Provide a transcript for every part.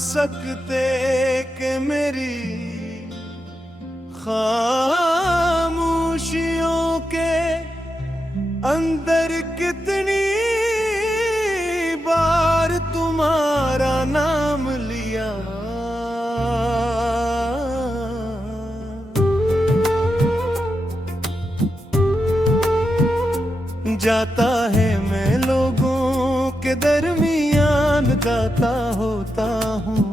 सकते कि मेरी खामोशियों के अंदर कितनी बार तुम्हारा नाम लिया। जाता है मैं लोगों के दरमियान, गाता होता हूँ,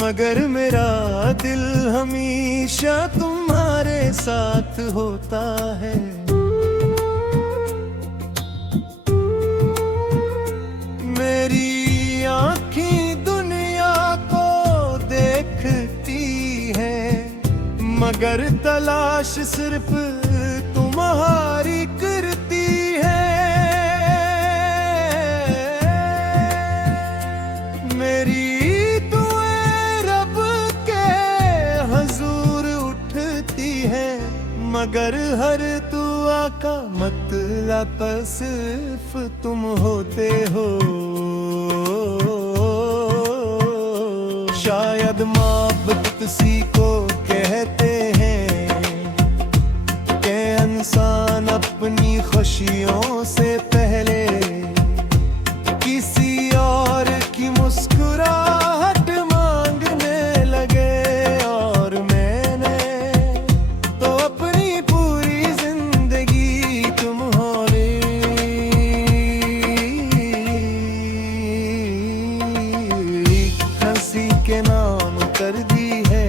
मगर मेरा दिल हमेशा तुम्हारे साथ होता है। मेरी आँखें दुनिया को देखती है, मगर तलाश सिर्फ तुम्हारी करती है। मेरी दुआएं रब के हुजूर उठती है, मगर हर दुआ का मतलब सिर्फ तुम होते हो। शायद मोहब्बत सी को कहते हैं कि इंसान अपनी खुशियों से पहले किसी और की मुस्कुराहट मांगने लगे, और मैंने तो अपनी पूरी जिंदगी तुम्हारी हंसी के नाम कर दी है।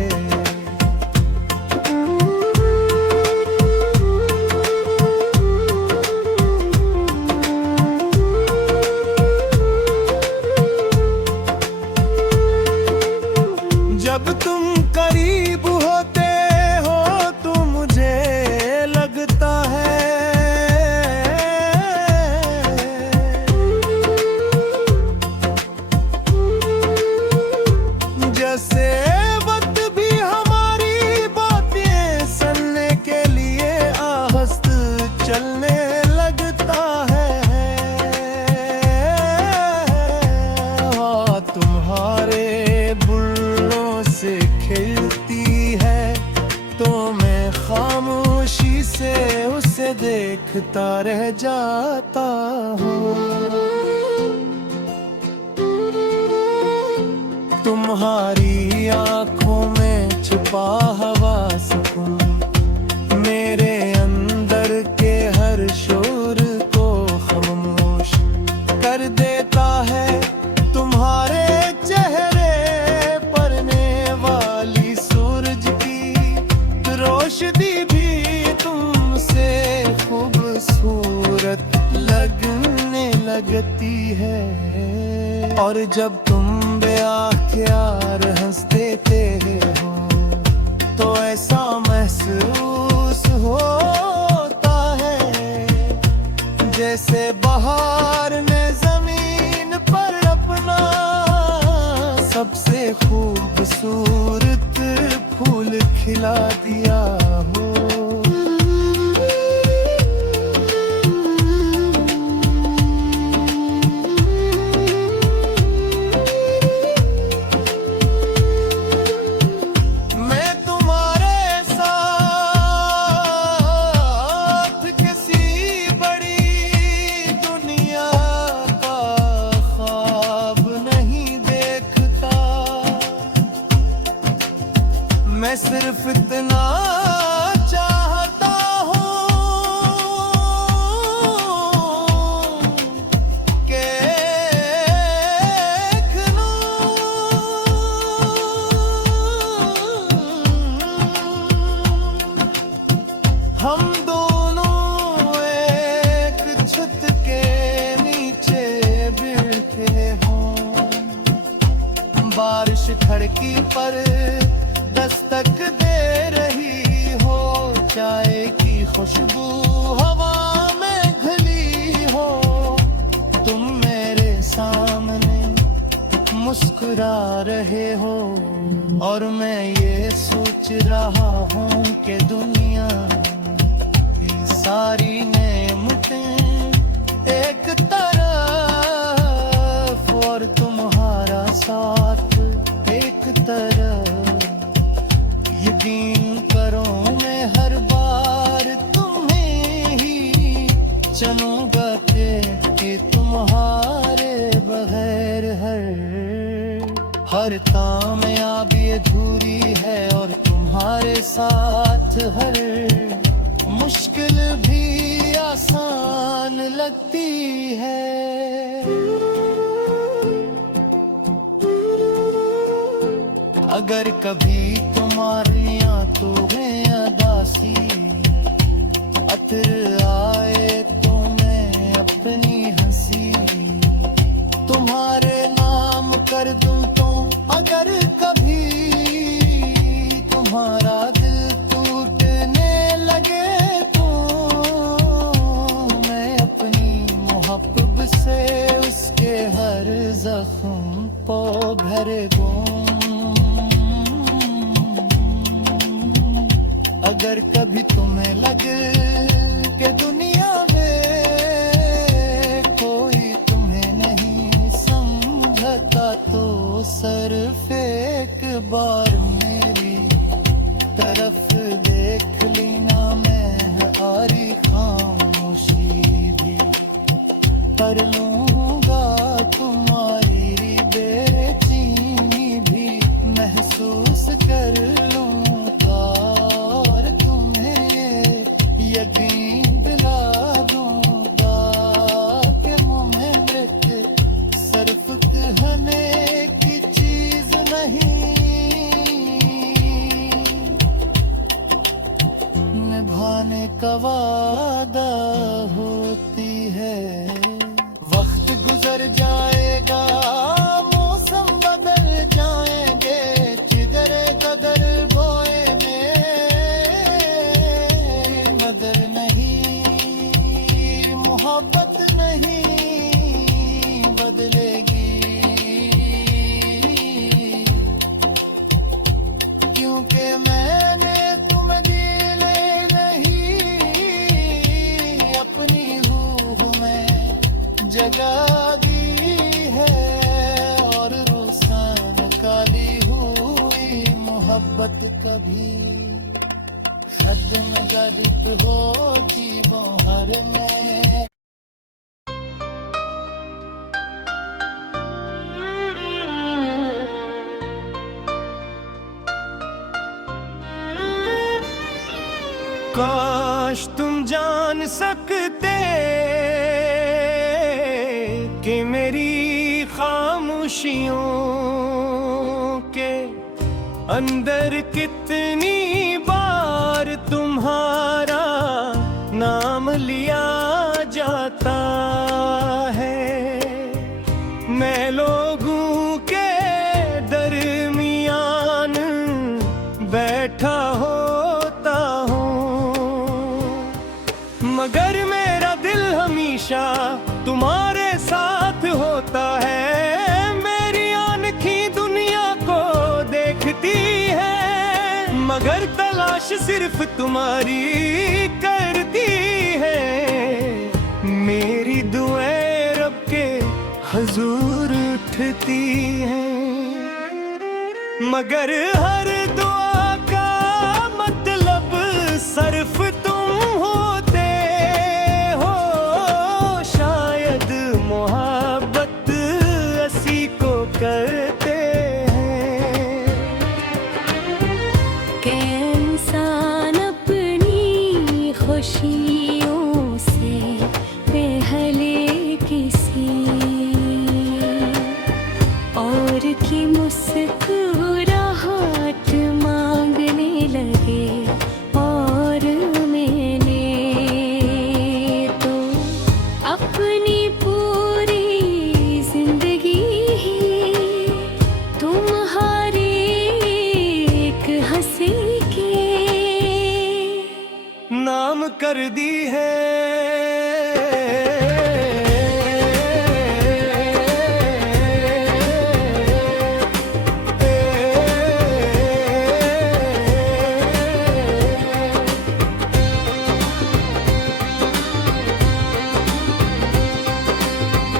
जब तुम करीब होते हो तो मुझे लगता है जैसे वक्त भी हमारी बातें सुनने के लिए आहस्त चलने लगता है। तुम्हारे से खिलती है तो मैं खामोशी से उसे देखता रह जाता हूँ। तुम्हारी आंखों में छुपा हुआ सुकून मेरे अंदर के हर शोर को खामोश कर देता है। तुम्हारे चेहरे रोशनी भी तुमसे खूबसूरत लगने लगती है, और जब तुम बेख्यार हंस देते हो तो ऐसा महसूस होता है जैसे बहार ने जमीन पर अपना सबसे खूबसूरत फूल खिला दिया हो। मैं तुम्हारे साथ किसी बड़ी दुनिया का ख्वाब नहीं देखता, मैं सिर्फ इतना चाहता हूँ कि एक हम दोनों एक छत के नीचे बैठे हों, बारिश खिड़की पर दस्तक दे रही हो, चाय की खुशबू हवा में घुली हो, तुम मेरे सामने मुस्कुरा रहे हो, और मैं ये सोच रहा हूँ कि दुनिया की सारी नेमतें एक तरह चलूंगा कि तुम्हारे बगैर हर कामयाबी अधूरी है और तुम्हारे साथ हर मुश्किल भी आसान लगती है। अगर कभी तुम्हारी आंखें अदासी अतर आए तो मैं अपनी हंसी तुम्हारे नाम कर दूं तो अगर कभी तुम्हारा दिल टूटने लगे तो मैं अपनी मोहब्बत से उसके हर जख्म को भर दूं। अगर कभी तुम्हें लगे कि दुनिया में कोई तुम्हें नहीं समझता तो सिर्फ एक बार मेरी तरफ देख लेना। मैं आरी खामोशी भी कर लूंगा, तुम्हारी बेचैनी भी महसूस कर लूंगा और तुम्हें यकीन दिला दूंगा कि मुँह में मृत सिर्फ कहने की चीज नहीं, निभाने का वादा होती है। वक्त गुजर जाएगा, मौसम बदल जाएंगे, जिधरे कदर बोए में मदर नहीं, मोहब्बत नहीं बदलेगी, क्योंकि मैंने तुम दिले नहीं अपनी रूह में जगा दी है और रोशन काली हुई मोहब्बत कभी खत्म गरीब होती बहर में। काश तुम जान सकते कि मेरी खामोशियों के अंदर कितनी बार तुम्हारा नाम लिया जाता है। मैं लोगों के दरमियान बैठा होता हूँ, मगर मेरा दिल हमेशा तुम्हारे साथ होता है। मेरी आँखें दुनिया को देखती है, मगर तलाश सिर्फ तुम्हारी करती है। मेरी दुआएं रब के हुजूर उठती हैं, मगर हर दुआ का मतलब सिर्फ तुम होते हो। शायद मोहब्बत असी को करते हैं कि इंसान अपनी खुशियों से पहले किसी और की मुस्कुराहट मांगने लगे, और मैंने तो अपनी पूरी जिंदगी ही तुम्हारी एक हंसी के नाम कर दी है।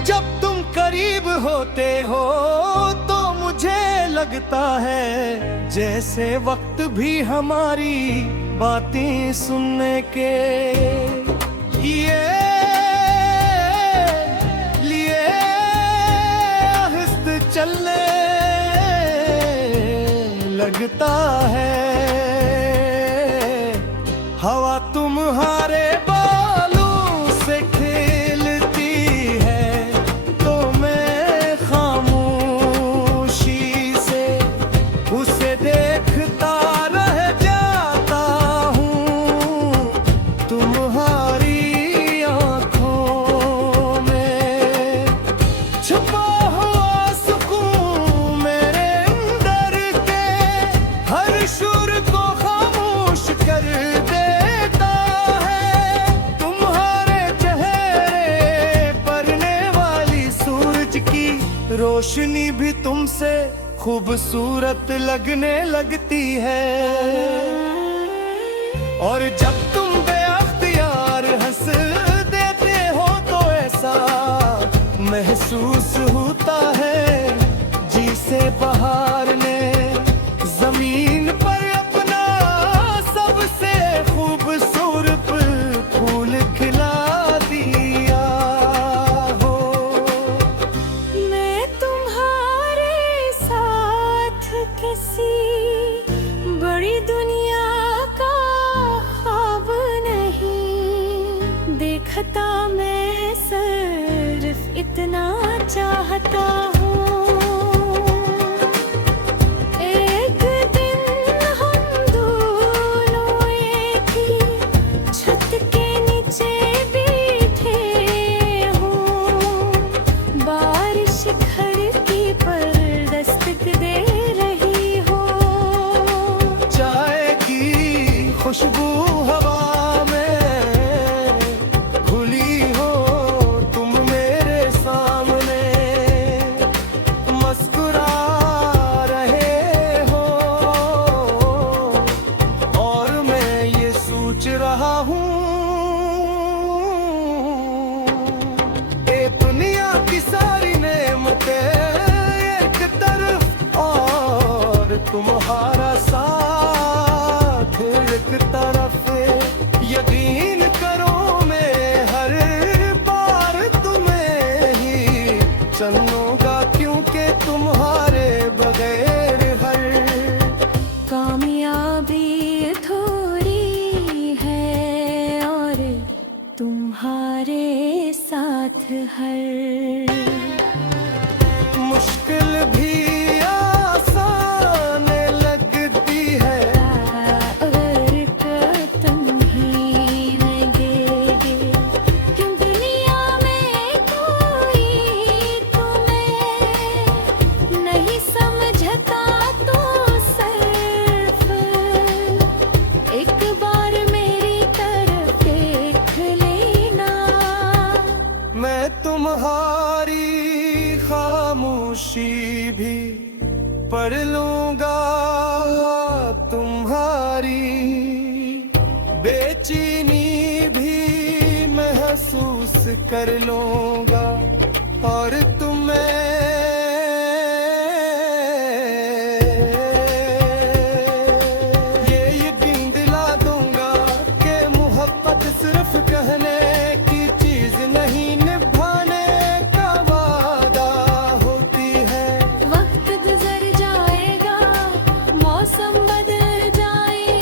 जब तुम करीब होते हो तो मुझे लगता है जैसे वक्त भी हमारी बातें सुनने के ये लगता है। हवा तुम्हारे बालों से खेलती है तो मैं खामोशी से उसे देखता रह जाता हूँ। तुम्हारी आँखों में छुपा हुआ सुकून मेरे अंदर के हर सुर को खामोश कर देता है। तुम्हारे चेहरे पड़ने वाली सूरज की रोशनी भी तुमसे खूबसूरत लगने लगती है। और जब तुम बेअख्तियार हंस देते हो तो ऐसा महसूस होता है जिसे बहार ने जमीन पर अपना सबसे खूबसूरत फूल खिला दिया हो। मैं तुम्हारे साथ किसी बड़ी दुनिया का ख्वाब नहीं देखता, मैं सिर्फ इतना चाहता हूँ एक दिन हम दोनों एक ही छत के नीचे बैठे हों। बारिश खिड़की पर दस्तक दे रही हो। चाय की खुशबू हवा में घुली हो, तुम मेरे सामने मुस्कुरा रहे हो। और मैं ये सोच रहा हूँ ये दुनिया की सारी नेमतें एक तरफ और तुम्हारा साथ एक तरफ। यकीन करो मैं हर बार तुम्हें ही चुनूंगा क्योंकि तुम्हारे बगैर हर कामयाबी थोड़ी है और तुम्हारे साथ हर मुश्किल भी आसान लगती है। अगर तुम ही लगेगे दुनिया में कोई तुम्हें नहीं समझता तो सिर्फ एक बार मेरी तरफ देख लेना। मैं तुम्हारी खामोशी भी पढ़ लूंगा, तुम्हारी बेचैनी भी महसूस कर लूंगा। और तुम्हें ये यकीन दिला दूंगा कि मोहब्बत सिर्फ कहने की चीज नहीं, निभाने का वादा होती है। वक्त गुजर जाएगा, मौसम बदल जाए,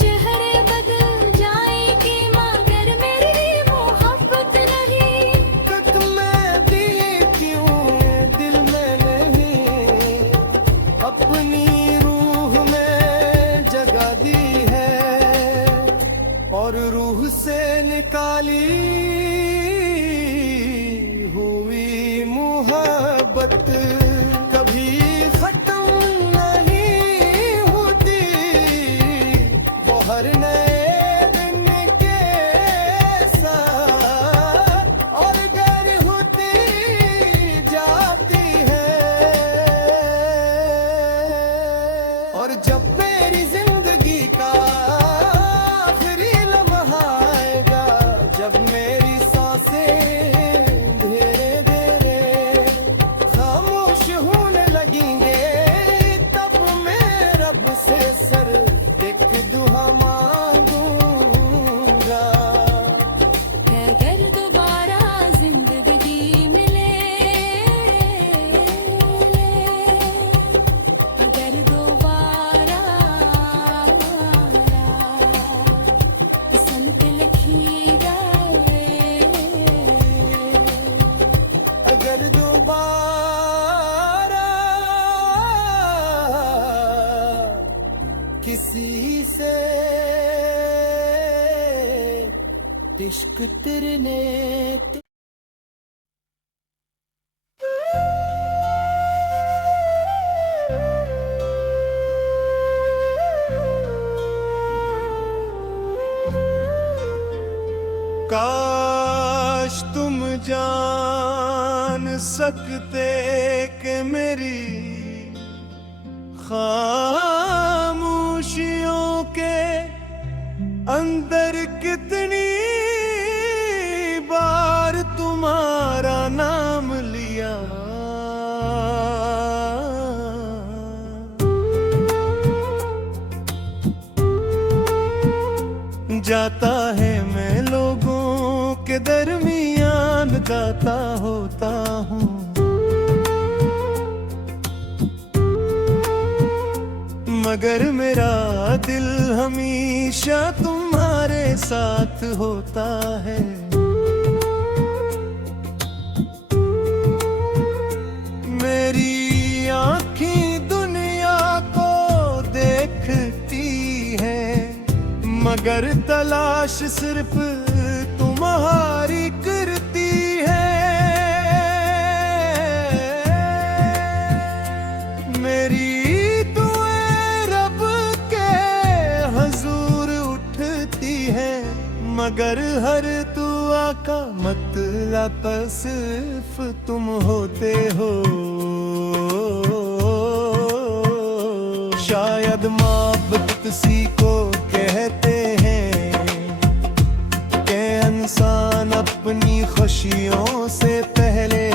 चेहरे बदल जाएंगे, मगर मेरी मोहब्बत नहीं। तक मैं दी क्यों दिल में नहीं, अपनी रूह में जगह दी है। और रूह से निकाली हुई मोहब्बत कभी खत्म नहीं होती। वो हर नए दिन के साथ और गर होती जाती है। और जब मेरी जिंदगी का आखिरी लम्हा आएगा, जब मेरी सांसें धीरे धीरे खामोश होने लगेंगे, तब मैं रब से सर एक दुआ मांगूंगा। अगर दोबारा जिंदगी मिले, अगर दोबारा इश्क तेरे ने काश तुम जान सकते कि मेरी खामोशियों के अंदर कितनी बार तुम्हारा नाम लिया। जाता है मैं लोगों के दरमियान गाता होता हूँ, मगर मेरा दिल हमेशा तुम्हारे साथ होता है। मेरी आँखें दुनिया को देखती है, मगर तलाश सिर्फ तुम्हारी करती है। मेरी दुआएं रब के हजूर उठती है, मगर हर दुआ का मतलब सिर्फ तुम होते हो। शायद मोहब्बत सी को कहते हैं कि इंसान अपनी खुशियों से पहले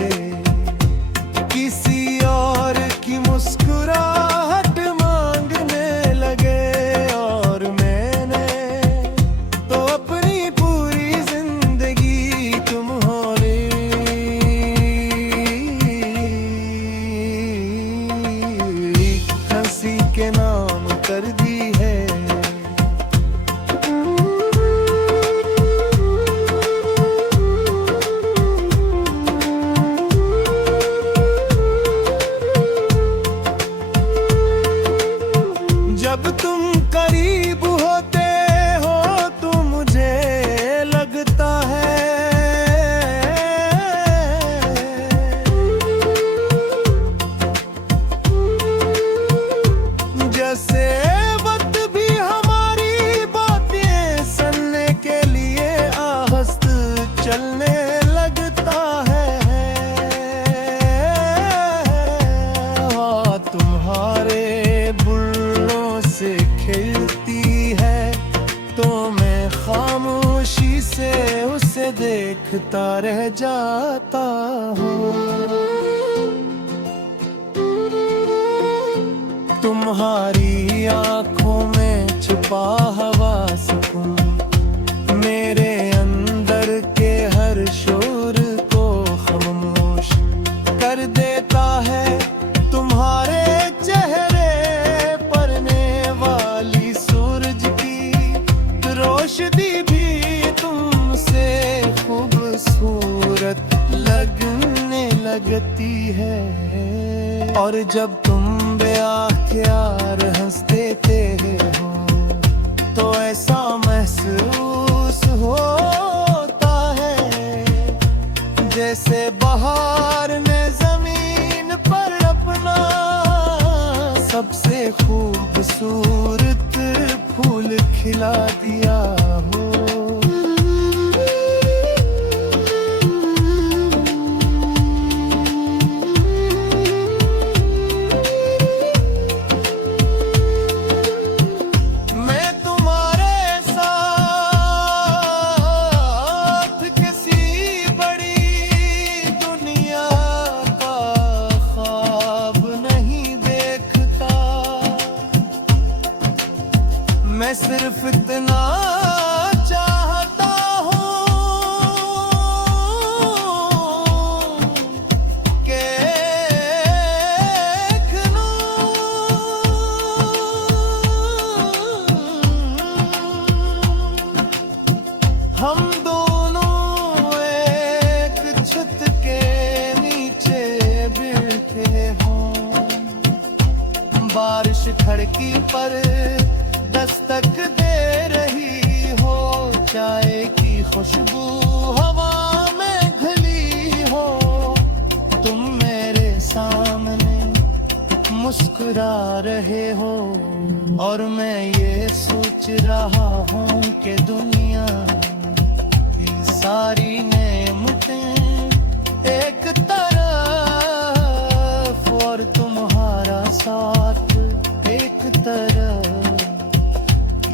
किसी और की मुस्कुराहट मांगने लगे, और मैंने तो अपनी पूरी जिंदगी तुम्हारी हंसी के नाम कर दी है। जब तुम करीब होते हो तो मुझे लगता है जैसे वक्त भी हमारी बातें सुनने के लिए आहस्त चलने लगता है। तुम्हारे से खिलती है तो मैं खामोशी से उसे देखता रह जाता हूँ। तुम्हारी आंखों में छुपा हुआ सुकून मेरे अंदर के हर शोर को खामोश कर देता है। तुम्हारे चेहरे रोशनी भी तुमसे खूबसूरत लगने लगती है, और जब तुम बेख्यार हंस देते हो तो ऐसा महसूस होता है जैसे बहार ने जमीन पर अपना सबसे खूबसूरत फूल खिला दिया हो। मैं तुम्हारे साथ किसी बड़ी दुनिया का ख्वाब नहीं देखता, मैं सिर्फ इतना चाहता हूँ कि एक हम दोनों एक छत के नीचे बैठे हों, बारिश खिड़की पर दस्तक दे रही हो, चाय की खुशबू हवा में घुली हो, तुम मेरे सामने मुस्कुरा रहे हो। और मैं ये सोच रहा हूँ कि दुनिया की सारी नेमतें एक तरफ और तुम्हारा साथ एक तरफ।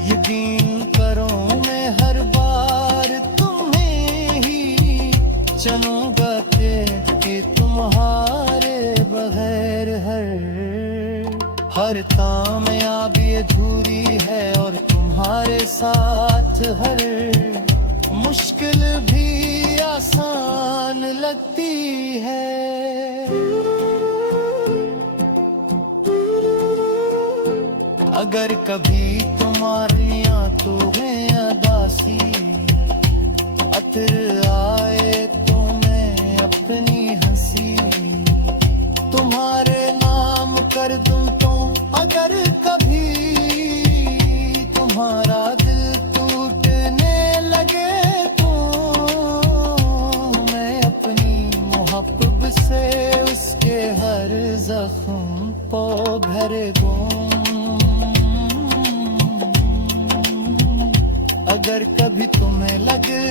यकीन करो मैं हर बार तुम्हें ही चुनूंगा कि तुम्हारे बगैर हर कामयाबी अधूरी है और तुम्हारे साथ हर मुश्किल भी आसान लगती है। अगर कभी तुम्हारी आंखों अदासी अतर आए तो मैं अपनी हंसी तुम्हारे नाम कर दूं तो अगर कभी तुम्हारा दिल टूटने लगे तो मैं अपनी मोहब्बत से उसके हर जख्म को भर दूं। अगर कभी तुम्हें लगे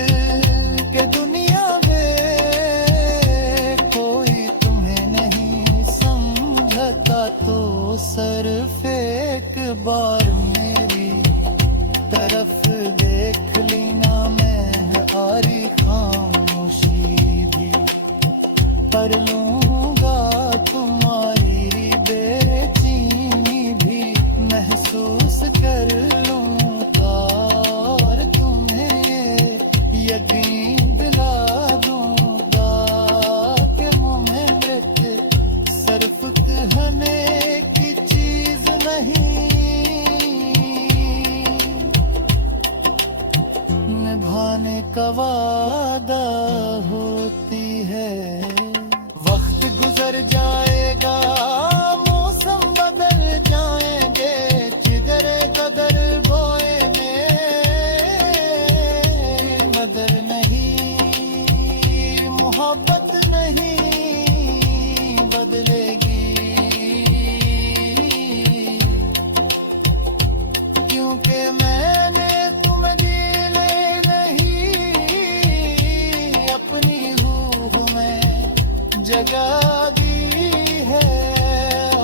कि दुनिया में कोई तुम्हें नहीं समझता तो सिर्फ एक बार मेरी तरफ देख लेना। मैं आरी खामोशी भी कर लूंगा, तुम्हारी बेचैनी भी महसूस कर लूंगा और तुम्हें यकीन दिला दूंगा कि मुँह में मृत सिर्फ कहने की चीज नहीं, निभाने का वादा होती है। वक्त गुजर जाएगा, मौसम बदल जाएंगे, जिगरे कदर बोए में मदर नहीं, मोहब्बत नहीं बदलेगी। क्योंकि मैंने तुम दिले नहीं अपनी रूह में जगह दी है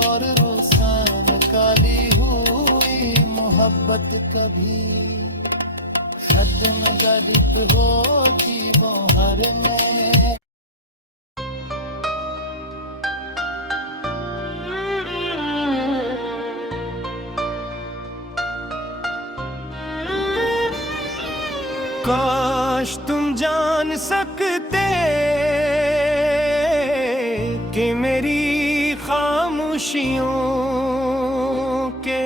और रोशन काली हुई मोहब्बत कभी खत्म गरीब होती वो हर में। काश तुम जान सकते कि मेरी खामोशियों के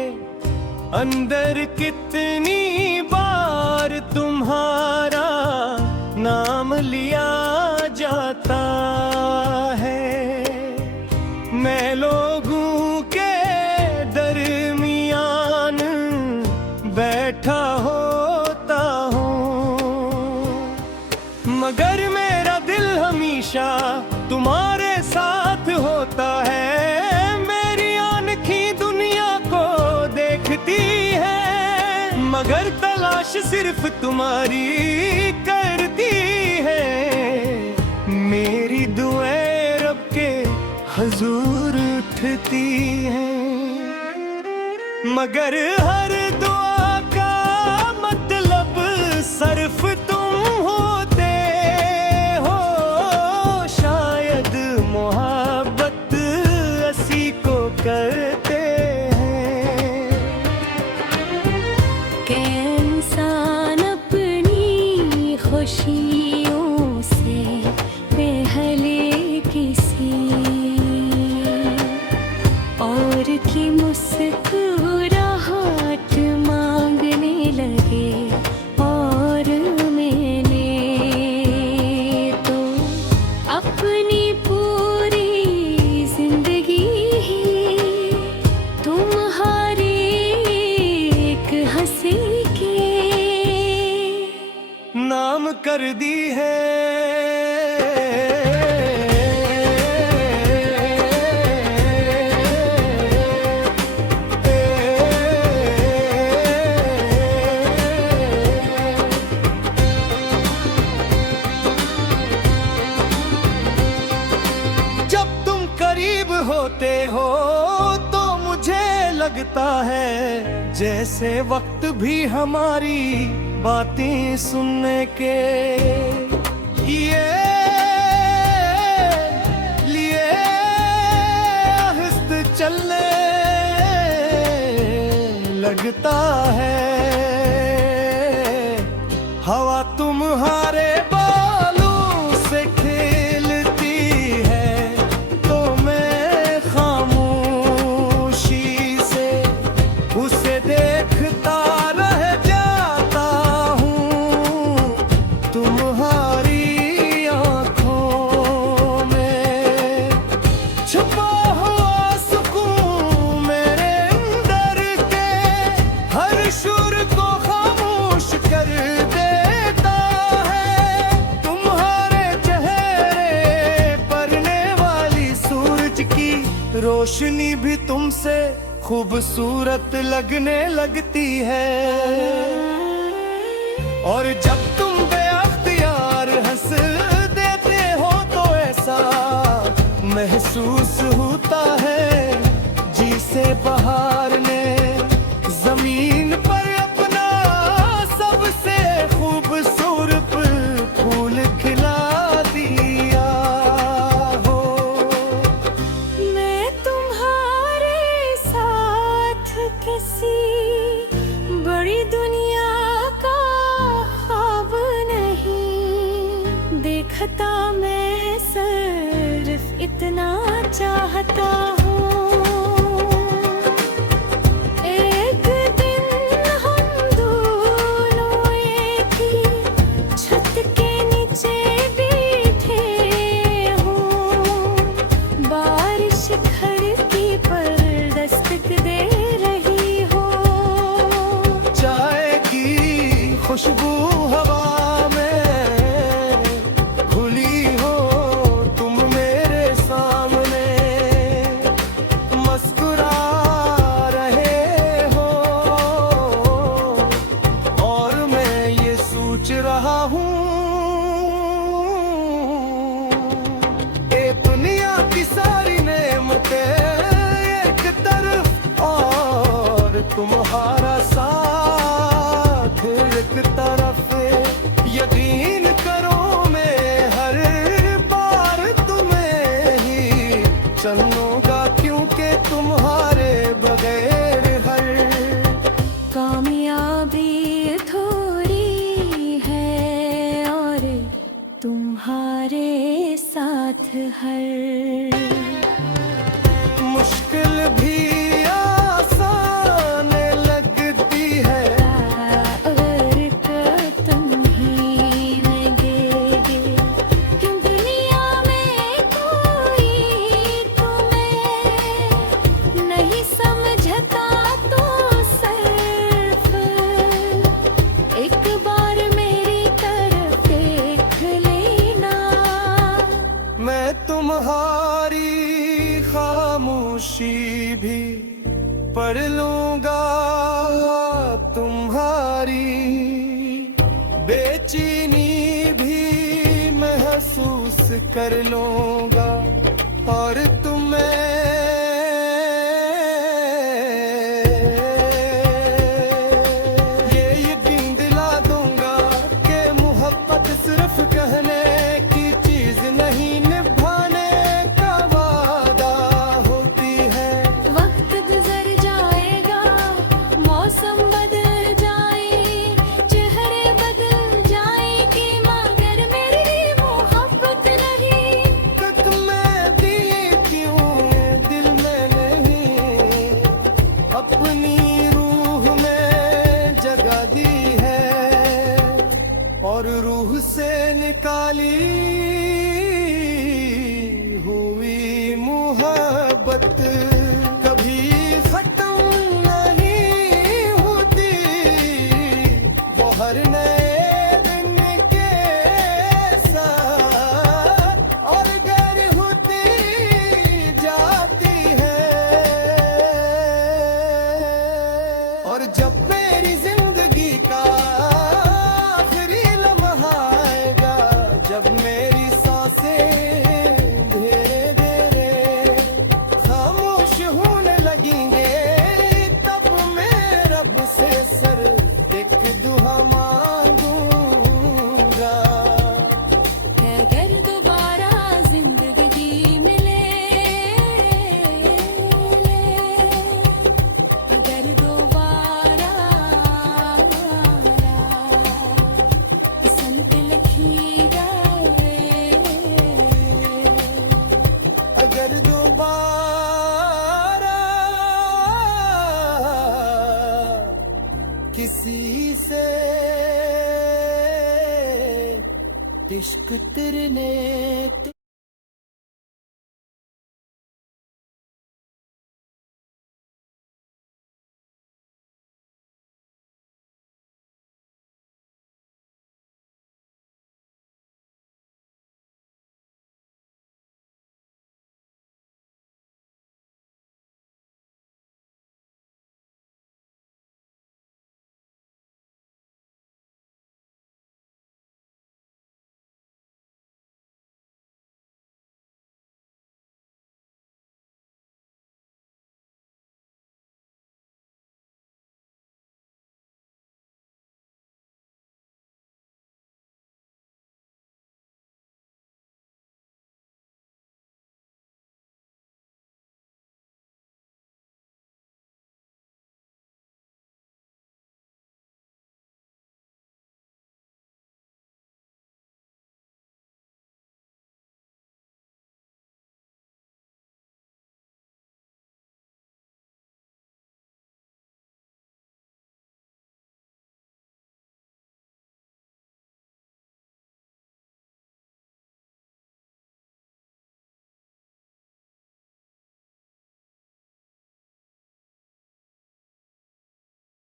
अंदर कितनी बार तुम्हारा नाम लिया जाता है। मैं लोगों के दरमियान बैठा होता हूँ, मगर मेरा दिल हमेशा तुम्हारे साथ होता है। मेरी आँखें दुनिया को देखती है, मगर तलाश सिर्फ तुम्हारी करती है। मेरी दुआएं रब के हुजूर उठती हैं, मगर हर दुआ का मतलब सिर्फ तुम होते हो। शायद मोहब्बत असी को करते हैं के इंसान अपनी खुशियों से पहले किसी और की मुस्कुराहट मांगने लगे और मैं कर दी है। जब तुम करीब होते हो तो मुझे लगता है जैसे वक्त भी हमारी बातें सुनने के लिए आहिस्ते चलने लगता है। हवा तुम्हारे बालों से खेलती है तो मैं खामोशी से उसे देखता रह जाता हूँ। तुम्हारी आँखों में छुपा हुआ सुकून मेरे अंदर के हर शुर को खामोश कर देता है। तुम्हारे चेहरे पड़ने वाली सूरज की रोशनी भी तुमसे खूबसूरत लगने लगती है। और जब तुम बेअख्तियार हंस देते हो तो ऐसा महसूस होता है जिसे बहार ने जमीन पर अपना सबसे खूबसूरत फूल खिला दिया हो। मैं तुम्हारे साथ किसी बड़ी दुनिया का ख्वाब नहीं देखता, मैं सिर्फ इतना चाहता हूँ एक दिन हम दोनों एक ही छत के नीचे बैठे हों। बारिश खिड़की पर दस्तक दे रही हो। चाय की खुशबू हवा में खुली हो, तुम मेरे सामने मुस्कुरा रहे हो। और मैं ये सोच रहा हूँ ये दुनिया की सारी नेमतें एक तरफ और तुम्हारा साथ एक तरफ। यकीन करो मैं हर बार तुम्हें ही चलूंगा क्योंकि तुम्हारे बगैर हर कामयाबी थोड़ी है और तुम्हारे साथ हर मुश्किल भी आसान लगती है। अगर तुम ही लगेगे दुनिया में कोई तुम्हें नहीं समझता तो सिर्फ एक बार मेरी तरफ देख लेना। मैं तुम्हारी खामोशी भी पढ़ लूंगा, तुम्हारी बेचैनी भी महसूस कर लूंगा। और तुम्हें ये यकीन दिला दूंगा कि मोहब्बत सिर्फ कहने की चीज नहीं, निभाने का वादा होती है। वक्त गुजर जाएगा, मौसम बदल जाए, चेहरे बदल जाएंगे, मगर मेरी मोहब्बत नहीं। तक मैं भी क्यों दिल में नहीं अपनी रूह में जगह दी है। और रूह से निकाली हुई मोहब्बत कभी खत्म नहीं होती। वो हर नए दिन के सांसें धीरे धीरे खामोश होने लगेंगे, तब मैं रब से सर एक दुआ मांगूंगा। अगर दोबारा जिंदगी मिले, अगर दोबारा संत लिखी जाए, अगर दोबारा किसी से इश्क तेरे ने